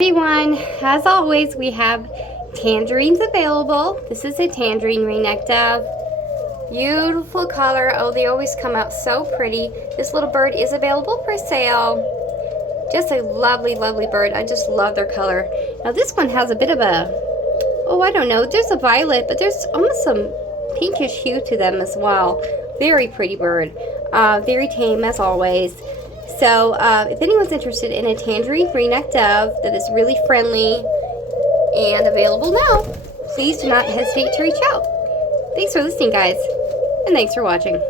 Everyone, as always, we have tangerines available. This is a Tangerine Ringneck Dove. Beautiful color. Oh, they always come out so pretty. This little bird is available for sale. Just a lovely, lovely bird. I just love their color. Now this one has a bit of a, oh, I don't know, there's a violet, but there's almost some pinkish hue to them as well. Very pretty bird. Very tame as always. So if anyone's interested in a Tangerine Ringneck Dove that is really friendly and available now, please do not hesitate to reach out. Thanks for listening, guys, and thanks for watching.